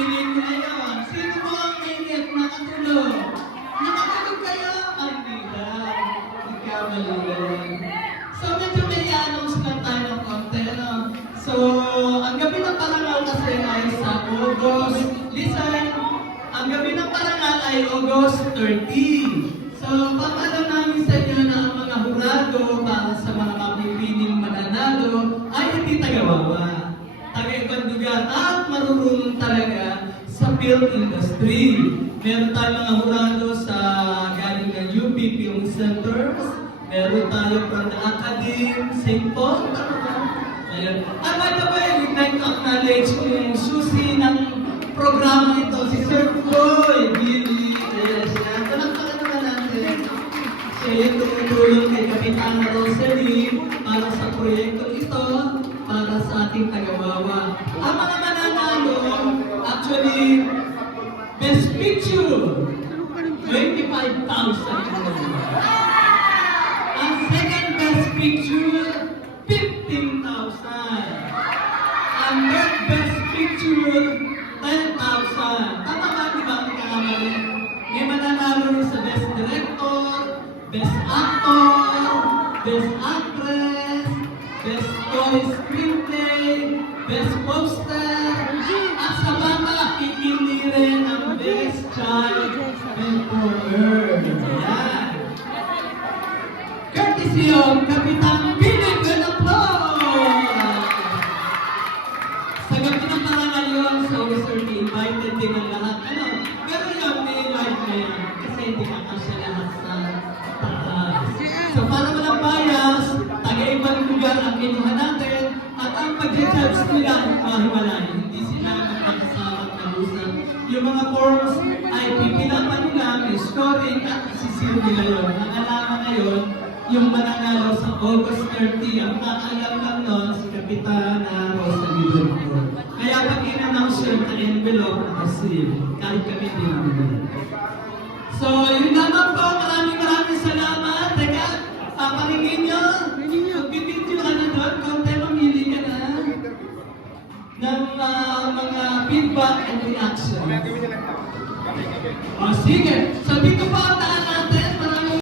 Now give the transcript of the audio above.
pipiliin ko ngayon. Sino po ang mainit nakatulog? Nakatulog kayo? Ay, hindi lang. Nagkamali lang. So, medyo may i-announce lang tayo ng konti, no? So, ang gabi ng parangal kasi ay sa August. Listen, ang gabi ng parangal ay August 30. So, papaalam namin sa inyo na ang mga hurado para sa mga mapipiling mananalo ay hindi tagawawa. Taga-ibang lugar at marunong talaga sa film industry. Meron tayong mga hurado sa galing ng UP Film Centers. Meron tayo from the Academy, St. Paul. Ayan. And by the way, we'd like to acknowledge yung susi ng programa ito, si Sir Boy Billy. Yes, yan. Palakpakan naman natin. Siya yung tumutulong kay Kapitana Rosalie para sa proyekto ito para sa ating tagawawa. Ang mga mananalo, actually, Best Picture, 25,000. Ang second Best Picture, 15,000. Ang third Best Picture, 10,000. Tama ba, di ba? May mananalo rin sa Best Director, Best Actor, Best Actress, Best Story Screenplay, Best Poster, at sa bata, pipili rin ang Best Child Performer. Yan. Courtesy of Kapitan Billy Ganaplo! Sa gabi ng parangal yun, so certainly invited din ang lahat. Ano? Pero yung may live na yan, kasi hindi nakasya lahat sa taas. So para walang bias, taga-ibang lugar ang kinuha natin, at ang pag-judge nila ay mahiwalay. Hindi sila magkakasama at kalusan. Yung mga forms ay pipilapan nila, may scoring at isisiro nila yun. Ang alaman ngayon, yung mananalo sa August 30, ang nakaalam lang nun, si Kapitana Rosalie Blanco. Kaya pag in-announce yun na envelope, nakasil, kahit kami din namin. So, yun naman po, maraming salamat. Teka, paparingin nyo. Magbibidyo ka na doon, konti mamili ka na ng mga feedback and reaction. O, sige. So, dito po ang